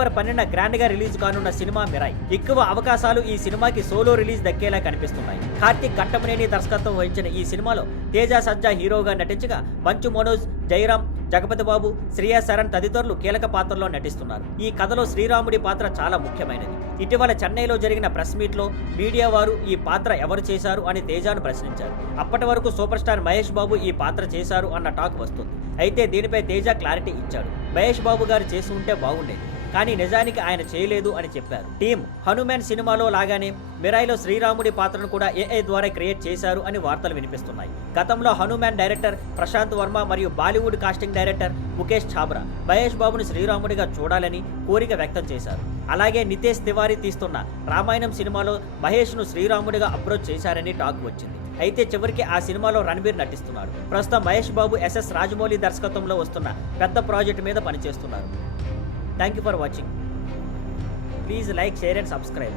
September 12న grand గా release కానున్న cinema Mirai. ఎక్కువ అవకాశాలు ఈ సినిమాకి సోలో రిలీజ్ దక్కేలా కనిపిస్తున్నాయి. కార్తిక్ ఘట్టమనేని దర్శకత్వం వహించిన ఈ సినిమాలో తేజ సజ్జా హీరోగా నటించగా మంచు మనోజ్, జయరాం, జగపతి బాబు, శ్రియా శరణ్ తదితరులు కీలక పాత్రలో నటిస్తున్నారు. ఈ కథలో శ్రీరాముడి పాత్ర చాలా ముఖ్యమైనది. ఇటీవల చెన్నైలో జరిగిన ప్రెస్ మీట్ లో మీడియా వారు ఈ పాత్ర ఎవరు చేశారు అని తేజాను ప్రశ్నించారు. అప్పటి వరకు సూపర్ స్టార్ మహేష్ బాబు ఈ పాత్ర చేశారు అన్న టాక్ వస్తుంది. అయితే దీనిపై తేజ క్లారిటీ ఇచ్చాడు. మహేష్ బాబు గారు చేసి ఉంటే బాగుండేది, కానీ నిజానికి ఆయన చేయలేదు అని చెప్పారు. టీమ్ హనుమాన్ సినిమాలో లాగానే మిరాయిలో శ్రీరాముడి పాత్రను కూడా ఏఐ ద్వారా క్రియేట్ చేశారు అని వార్తలు వినిపిస్తున్నాయి. గతంలో హనుమాన్ డైరెక్టర్ ప్రశాంత్ వర్మ మరియు బాలీవుడ్ కాస్టింగ్ డైరెక్టర్ ముఖేష్ ఛాబ్రా మహేష్ బాబును శ్రీరాముడిగా చూడాలని కోరిక వ్యక్తం చేశారు. అలాగే నితేష్ తివారీ తీస్తున్న రామాయణం సినిమాలో మహేష్ను శ్రీరాముడిగా అప్రోచ్ చేశారని టాక్ వచ్చింది. అయితే చివరికి ఆ సినిమాలో రణబీర్ నటిస్తున్నాడు. ప్రస్తుతం మహేష్ బాబు ఎస్ఎస్ రాజమౌళి దర్శకత్వంలో వస్తున్న పెద్ద ప్రాజెక్టు మీద పనిచేస్తున్నారు. Thank you for watching. Please like, share and subscribe.